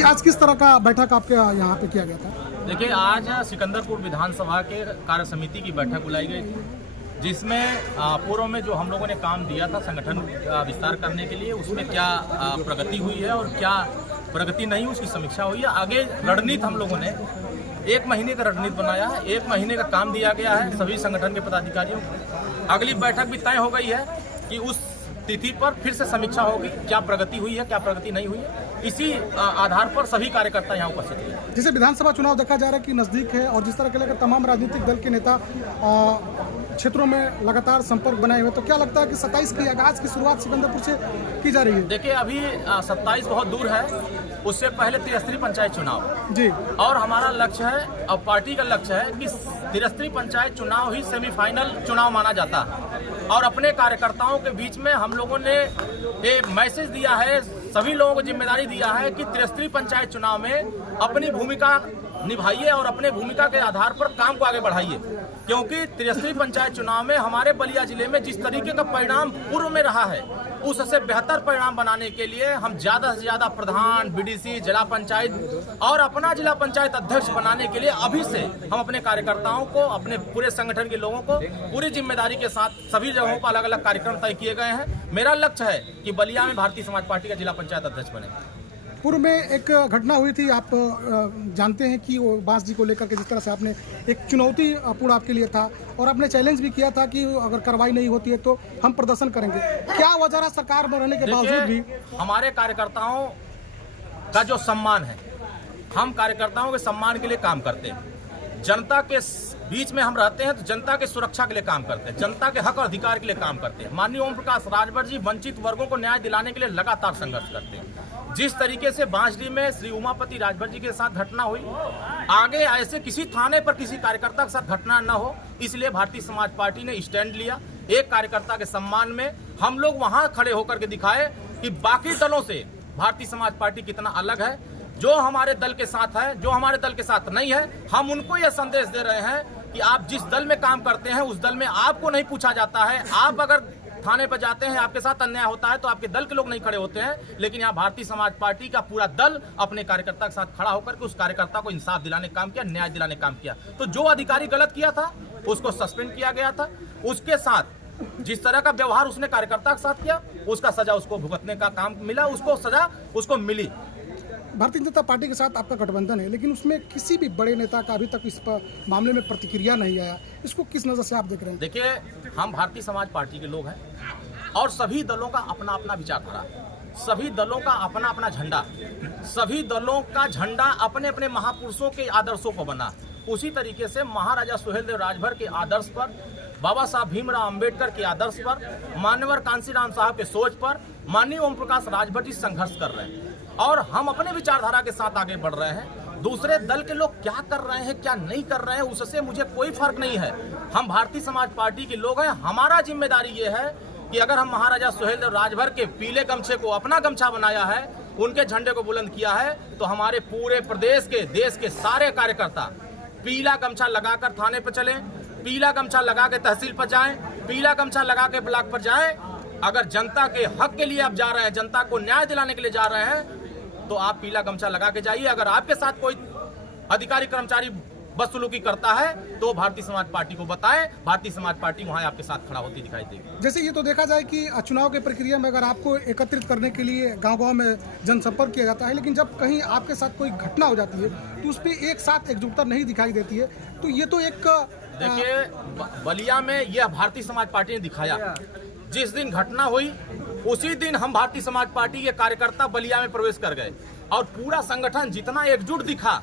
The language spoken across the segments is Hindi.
कि आज किस तरह का बैठक आपके यहाँ पे किया गया था? देखिए, आज सिकंदरपुर विधानसभा के कार्य समिति की बैठक बुलाई गई थी, जिसमें पूर्व में जो हम लोगों ने काम दिया था संगठन विस्तार करने के लिए, उसमें क्या प्रगति हुई है और क्या प्रगति नहीं, उसकी समीक्षा हुई है। आगे रणनीति हम लोगों ने 1 महीने का रणनीति बनाया है, 1 महीने का काम दिया गया है सभी संगठन के पदाधिकारियों को। अगली बैठक भी तय हो गई है कि उस तिथि पर फिर से समीक्षा होगी, क्या प्रगति हुई है, क्या प्रगति नहीं हुई है। इसी आधार पर सभी कार्यकर्ता यहाँ उपस्थित हैं। जैसे विधानसभा चुनाव देखा जा रहा है कि नजदीक है और जिस तरह के लेकर तमाम राजनीतिक दल के नेता क्षेत्रों में लगातार संपर्क बनाए हुए, तो क्या लगता है कि 27 की आगाज की शुरुआत सिकंदरपुर से की जा रही है? देखिए, अभी 27 बहुत दूर है, उससे पहले त्रिस्तरीय पंचायत चुनाव जी, और हमारा लक्ष्य है और पार्टी का लक्ष्य है कि त्रिस्तरीय पंचायत चुनाव ही सेमीफाइनल चुनाव माना जाता है। और अपने कार्यकर्ताओं के बीच में हम लोगों ने एक मैसेज दिया है, सभी लोगों को जिम्मेदारी दिया है कि त्रिस्तरीय पंचायत चुनाव में अपनी भूमिका निभाइए और अपने भूमिका के आधार पर काम को आगे बढ़ाइए, क्योंकि त्रिस्तरीय पंचायत चुनाव में हमारे बलिया जिले में जिस तरीके का परिणाम पूर्व में रहा है, उससे बेहतर परिणाम बनाने के लिए हम ज्यादा से ज्यादा प्रधान, बीडीसी, जिला पंचायत और अपना जिला पंचायत अध्यक्ष बनाने के लिए अभी से हम अपने कार्यकर्ताओं को, अपने पूरे संगठन के लोगों को पूरी जिम्मेदारी के साथ सभी जगहों पर अलग अलग कार्यक्रम तय किए गए हैं। मेरा लक्ष्य है कि बलिया में भारतीय समाज पार्टी का जिला पंचायत अध्यक्ष बने। पूर्व में एक घटना हुई थी, आप जानते हैं कि वो बांस जी को लेकर के जिस तरह से आपने एक चुनौतीपूर्ण आपके लिए था और आपने चैलेंज भी किया था कि अगर कार्रवाई नहीं होती है तो हम प्रदर्शन करेंगे। क्या वजह रहा सरकार में रहने के बावजूद भी? हमारे कार्यकर्ताओं का जो सम्मान है, हम कार्यकर्ताओं के सम्मान के लिए काम करते हैं। जनता के बीच में हम रहते हैं तो जनता के सुरक्षा के लिए काम करते हैं, जनता के हक और अधिकार के लिए काम करते हैं। माननीय ओम प्रकाश राजभर जी वंचित वर्गों को न्याय दिलाने के लिए लगातार संघर्ष करते हैं। जिस तरीके से बांसडी में श्री उमापति राजभर जी के साथ घटना हुई, आगे ऐसे किसी थाने पर किसी कार्यकर्ता के साथ घटना न हो, इसलिए भारतीय समाज पार्टी ने स्टैंड लिया। एक कार्यकर्ता के सम्मान में हम लोग वहां खड़े होकर के दिखाए कि बाकी दलों से भारतीय समाज पार्टी कितना अलग है। जो हमारे दल के साथ है, जो हमारे दल के साथ नहीं है, हम उनको यह संदेश दे रहे हैं कि आप जिस दल में काम करते हैं उस दल में आपको नहीं पूछा जाता है। आप अगर थाने पर जाते हैं, आपके साथ अन्याय होता है तो आपके दल के लोग नहीं खड़े होते हैं, लेकिन यहाँ भारतीय समाज पार्टी का पूरा दल अपने कार्यकर्ता के साथ खड़ा होकर के उस कार्यकर्ता को इंसाफ दिलाने काम किया, न्याय दिलाने काम किया। तो जो अधिकारी गलत किया था उसको सस्पेंड किया गया था, उसके साथ जिस तरह का व्यवहार उसने कार्यकर्ता के साथ किया उसका सजा उसको भुगतने का काम मिला, उसको सजा उसको मिली। भारतीय जनता पार्टी के साथ आपका गठबंधन है, लेकिन उसमें किसी भी बड़े नेता का अभी तक इस मामले में प्रतिक्रिया नहीं आया, इसको किस नजर से आप देख रहे हैं? देखिए, हम भारतीय समाज पार्टी के लोग हैं और सभी दलों का अपना अपना विचारधारा, सभी दलों का अपना अपना झंडा, सभी दलों का झंडा अपने अपने महापुरुषों के आदर्शों को बना। उसी तरीके से महाराजा सुहेलदेव राजभर के आदर्श पर, बाबा साहब भीमराव अंबेडकर के आदर्श पर, मान्यवर कांशीराम साहब के सोच पर माननीय ओम प्रकाश राजभर जी संघर्ष कर रहे हैं और हम अपने विचारधारा के साथ आगे बढ़ रहे हैं। दूसरे दल के लोग क्या कर रहे हैं, क्या नहीं कर रहे हैं, उससे मुझे कोई फर्क नहीं है। हम भारतीय समाज पार्टी के लोग हैं। हमारा जिम्मेदारी ये है कि अगर हम महाराजा सुहेलदेव राजभर के पीले गमछे को अपना गमछा बनाया है, उनके झंडे को बुलंद किया है, तो हमारे पूरे प्रदेश के, देश के सारे कार्यकर्ता पीला गमछा लगाकर थाने पर चलें, पीला गमछा लगा के तहसील पर जाएं, पीला गमछा लगा के ब्लॉक पर जाएं। अगर जनता के हक के लिए आप जा रहे हैं, जनता को न्याय दिलाने के लिए जा रहे हैं, तो आप पीला गमछा लगा के जाइए। अगर आपके साथ कोई अधिकारी कर्मचारी बदसलूकी करता है तो भारतीय समाज पार्टी को बताएं, भारतीय समाज पार्टी वहां आपके साथ खड़ा होती दिखाई देगी। जैसे ये तो देखा जाए कि चुनाव की प्रक्रिया में अगर आपको एकत्रित करने के लिए गांव-गांव में जनसंपर्क किया जाता है, लेकिन जब कहीं आपके साथ कोई घटना हो जाती है तो उस पर एक साथ एकजुटता नहीं दिखाई देती है। तो ये तो एक देखिए, बलिया में यह भारतीय समाज पार्टी ने दिखाया। जिस दिन घटना हुई उसी दिन हम भारतीय समाज पार्टी के कार्यकर्ता बलिया में प्रवेश कर गए और पूरा संगठन जितना एकजुट दिखा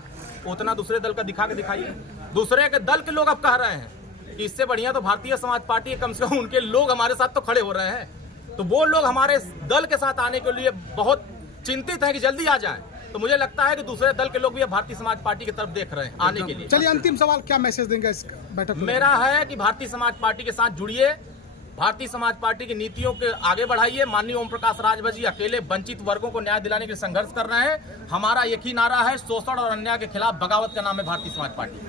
उतना दूसरे दल का दिखा के दिखाइए। दूसरे के दल के लोग अब कह रहे हैं कि इससे बढ़िया तो भारतीय समाज पार्टी कम से कम उनके लोग हमारे साथ तो खड़े हो रहे हैं। तो वो लोग हमारे दल के साथ आने के लिए बहुत चिंतित हैं कि जल्दी आ जाएं। तो मुझे लगता है कि दूसरे दल के लोग भी अब भारतीय समाज पार्टी की तरफ देख रहे हैं आने के लिए। चलिए, अंतिम सवाल, क्या मैसेज देंगे इस बैठक में? मेरा है कि भारतीय समाज पार्टी के साथ जुड़िए, भारतीय समाज पार्टी की नीतियों के आगे बढ़ाइए। माननीय ओम प्रकाश राजभर जी अकेले वंचित वर्गों को न्याय दिलाने के लिए संघर्ष कर रहे हैं। हमारा एक ही नारा है, शोषण और अन्याय के खिलाफ बगावत का नाम है भारतीय समाज पार्टी।